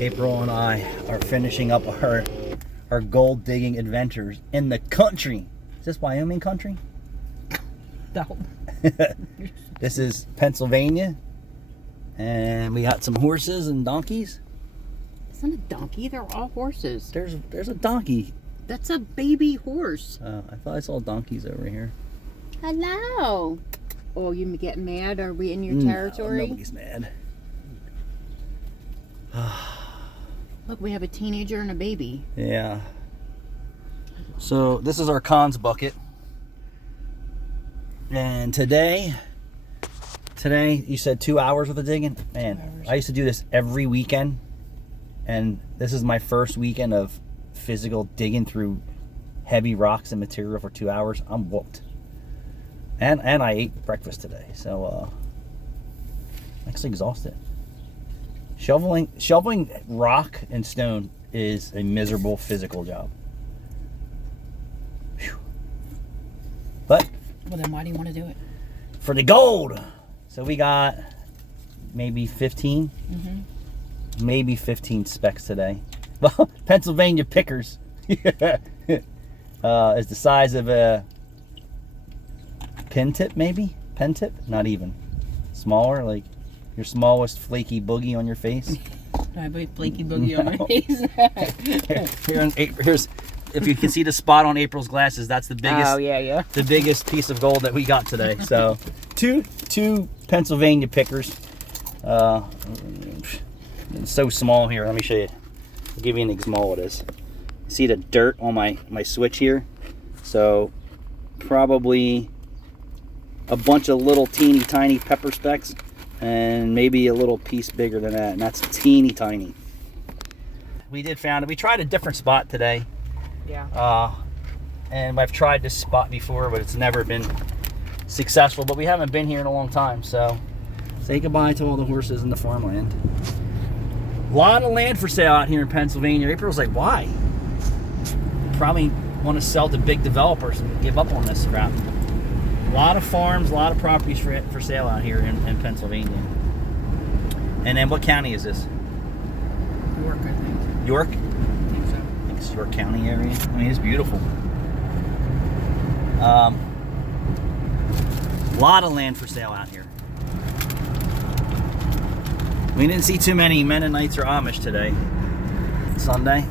April and I are finishing up our gold digging adventures in the country. Is this Wyoming country? No. This is Pennsylvania, and we got some horses and donkeys. It's not a donkey. They're all horses. There's a donkey. That's a baby horse. I thought I saw donkeys over here. Hello. Oh, you getting mad? Are we in your territory? No, nobody's mad. Look, we have a teenager and a baby. Yeah. So this is our cons bucket. And today you said 2 hours worth of digging? Man, I used to do this every weekend. And this is my first weekend of physical digging through heavy rocks and material for 2 hours. I'm whooped. And I ate breakfast today. So I'm actually exhausted. Shoveling rock and stone is a miserable physical job. Whew. But Well, then why do you want to do it? for the gold. So we got maybe 15, maybe 15 specks today. Well, Pennsylvania pickers is the size of a pin tip, maybe? Pen tip? Not even. Smaller, like your smallest flaky boogie on your face. I put flaky boogie on my face. Here's, if you can see the spot on April's glasses, that's the biggest. Oh, yeah. The biggest piece of gold that we got today. So, two Pennsylvania pickers. It's so small here. Let me show you. I'll give you an example what it is. See the dirt on my switch here? So, probably a bunch of little teeny tiny pepper specks, and maybe a little piece bigger than that, and that's teeny tiny. We tried a different spot today. Yeah. And I've tried this spot before, but it's never been successful. But we haven't been here in a long time, so say goodbye to all the horses and the farmland. A lot of land for sale out here in Pennsylvania. April's like, why? Probably want to sell to big developers and give up on this crap. A lot of farms, a lot of properties for sale out here in Pennsylvania. And then what county is this? York, I think. York? I think so. I think it's York County area. I mean, it's beautiful. A lot of land for sale out here. We didn't see too many Mennonites or Amish today. Sunday.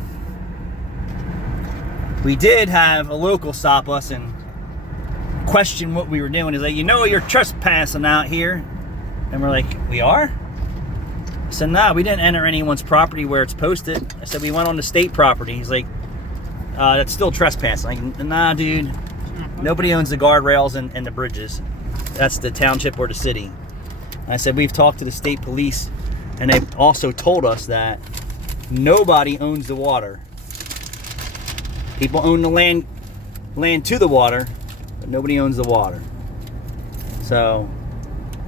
We did have a local stop us and question what we were doing. He's like, you're trespassing out here. And we're like, we are? I said, nah, we didn't enter anyone's property where it's posted. I said, we went on the state property. He's like, that's still trespassing. I'm like, nah, dude. Nobody owns the guardrails and the bridges. That's the township or the city. And I said, we've talked to the state police, and they've also told us that nobody owns the water. People own the land to the water, but nobody owns the water. So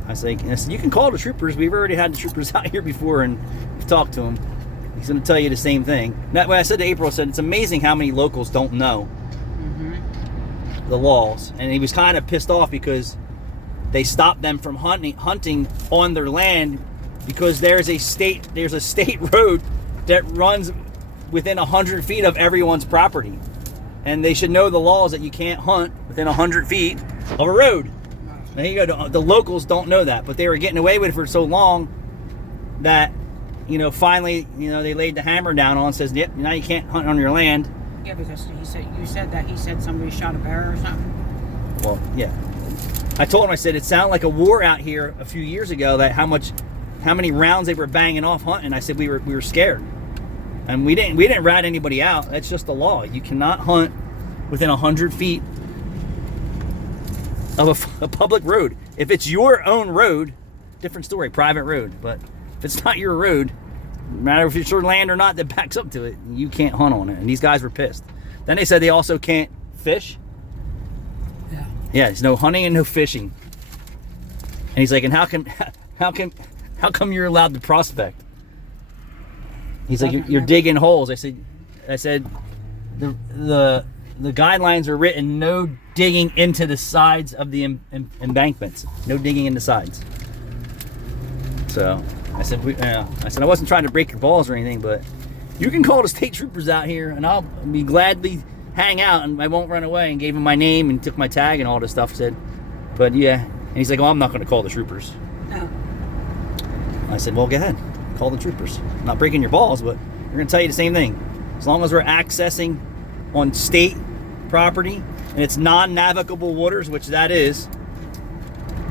I said, you can call the troopers. We've already had the troopers out here before, and we've talked to them. He's going to tell you the same thing. That way I said to April, I said, it's amazing how many locals don't know the laws. And he was kind of pissed off because they stopped them from hunting on their land because there's a state road that runs within 100 feet of everyone's property. And they should know the laws that you can't hunt within 100 feet of a road. There you go. The locals don't know that, but they were getting away with it for so long that, finally, they laid the hammer down on and says, yep, now you can't hunt on your land. Yeah, because you said somebody shot a bear or something. Well, yeah. I told him, I said, it sounded like a war out here a few years ago, that how many rounds they were banging off hunting. I said we were scared. And we didn't rat anybody out. That's just the law. You cannot hunt within 100 feet of a public road. If it's your own road, different story, private road. But if it's not your road, no matter if it's your land or not that backs up to it, you can't hunt on it. And these guys were pissed. Then they said they also can't fish. Yeah. Yeah, there's no hunting and no fishing. And he's like, and how come you're allowed to prospect? He's like, you're digging holes. I said, the guidelines are written, no digging into the sides of the embankments. No digging in the sides. So, I said, I wasn't trying to break your balls or anything, but you can call the state troopers out here, and I'll be gladly hang out, and I won't run away. And gave him my name and took my tag and all this stuff. Said, but yeah, and he's like, oh, I'm not going to call the troopers. Oh. I said, well, go ahead, call the troopers. I'm not breaking your balls, but we're going to tell you the same thing. As long as we're accessing on state property and it's non-navigable waters, which that is,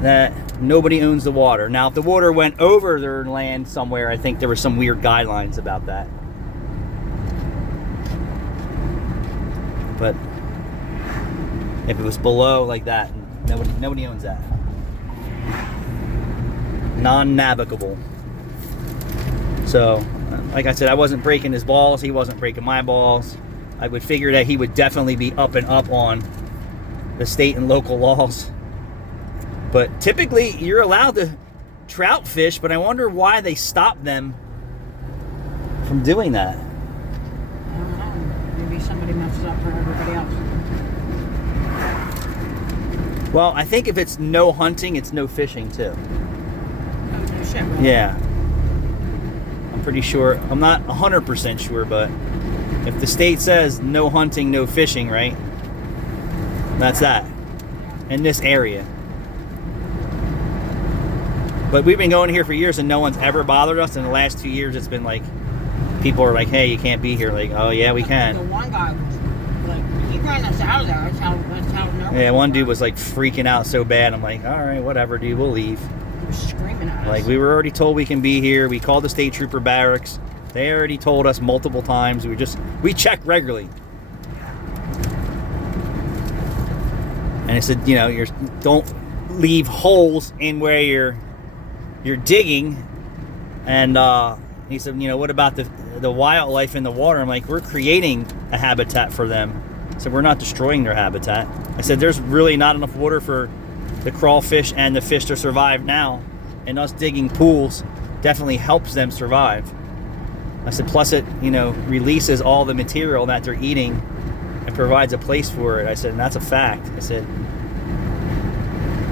that nobody owns the water. Now, if the water went over their land somewhere, I think there were some weird guidelines about that. But if it was below like that, nobody owns that. Non-navigable. So, like I said, I wasn't breaking his balls. He wasn't breaking my balls. I would figure that he would definitely be up and up on the state and local laws. But typically, you're allowed to trout fish, but I wonder why they stop them from doing that. I don't know. Maybe somebody messes up for everybody else. Well, I think if it's no hunting, it's no fishing too. Oh, no shit, really? Yeah. I'm pretty sure. I'm not 100% sure, but if the state says no hunting, no fishing, right? That's that. In this area. But we've been going here for years and no one's ever bothered us. In the last 2 years, it's been like, people are like, hey, you can't be here. Like, oh, yeah, we The can. one guy was like, he ran us out of there. That's how nervous Yeah, one we dude were. was like freaking out so bad. I'm like, all right, whatever, dude, we'll leave. He was screaming at us. Like, we were already told we can be here. We called the state trooper barracks. They already told us multiple times. We check regularly. And I said, don't leave holes in where you're digging. And he said, what about the wildlife in the water? I'm like, we're creating a habitat for them. So we're not destroying their habitat. I said, there's really not enough water for the crawfish and the fish to survive now. And us digging pools definitely helps them survive. I said, plus it, releases all the material that they're eating and provides a place for it. I said, and that's a fact. I said,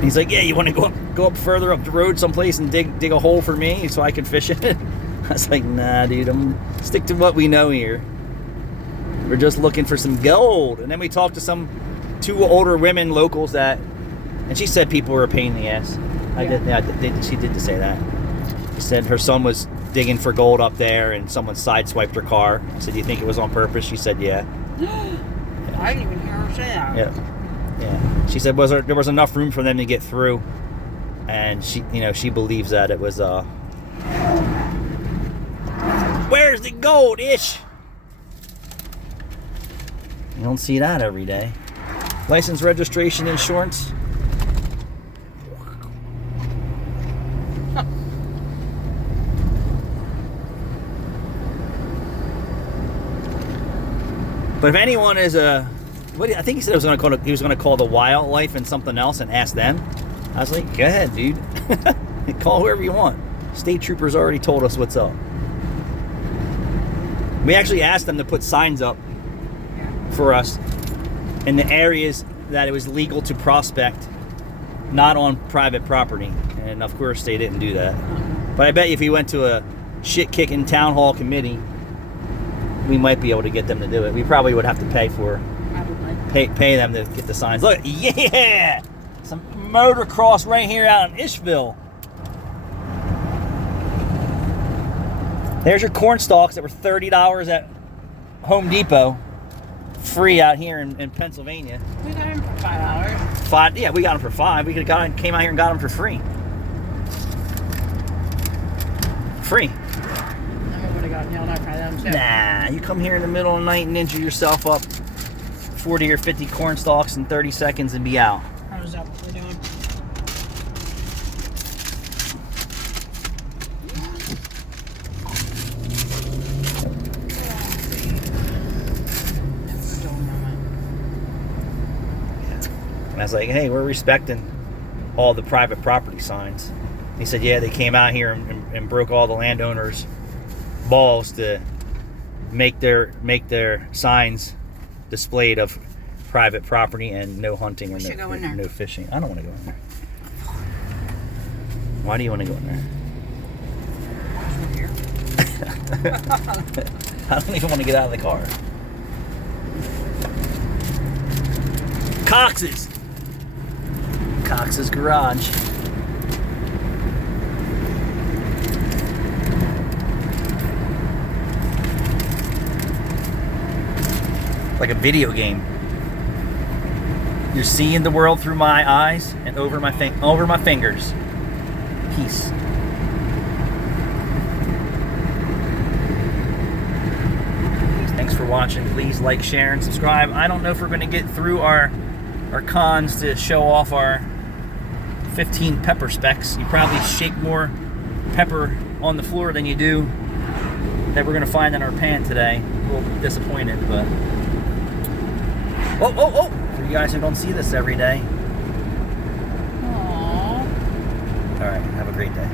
he's like, yeah, you want to go up further up the road someplace and dig a hole for me so I can fish it? I was like, nah, dude, stick to what we know here. We're just looking for some gold. And then we talked to two older women locals and she said people were a pain in the ass. She did say that. She said her son was digging for gold up there and someone sideswiped her car. I said, do you think it was on purpose? She said, yeah. I didn't even hear her say that. Yeah. She said there was enough room for them to get through, and she believes that it was where's the gold, Ish? You don't see that every day. License, registration, insurance. But if anyone is I think he said he was going to call the wildlife and something else and ask them. I was like, go ahead, dude. Call whoever you want. State troopers already told us what's up. We actually asked them to put signs up for us in the areas that it was legal to prospect, not on private property. And of course, they didn't do that. But I bet you if we went to a shit-kicking town hall committee, we might be able to get them to do it. We probably would have to pay pay them to get the signs. Look, yeah, some motocross right here out in Ishville. There's your corn stalks that were $30 at Home Depot, free out here in Pennsylvania. We got them for $5. Yeah, we got them for $5. We could have came out here and got them for free. Free. Got yelled at by them too. Nah, you come here in the middle of the night and injure yourself up 40 or 50 corn stalks in 30 seconds and be out. How is that what we're doing? And I was like, hey, we're respecting all the private property signs. He said, yeah, they came out here and broke all the landowners' balls to make their signs displayed of private property and no hunting and no fishing. I don't want to go in there. Why do you want to go in there? I don't even want to get out of the car. Cox's. Cox's Garage. Like a video game. You're seeing the world through my eyes and over my fingers. Peace. Thanks for watching. Please like, share, and subscribe. I don't know if we're going to get through our cons to show off our 15 pepper specs. You probably shake more pepper on the floor than you do that we're going to find in our pan today. A little disappointed, but... Oh! For you guys who don't see this every day. Aww. All right, have a great day.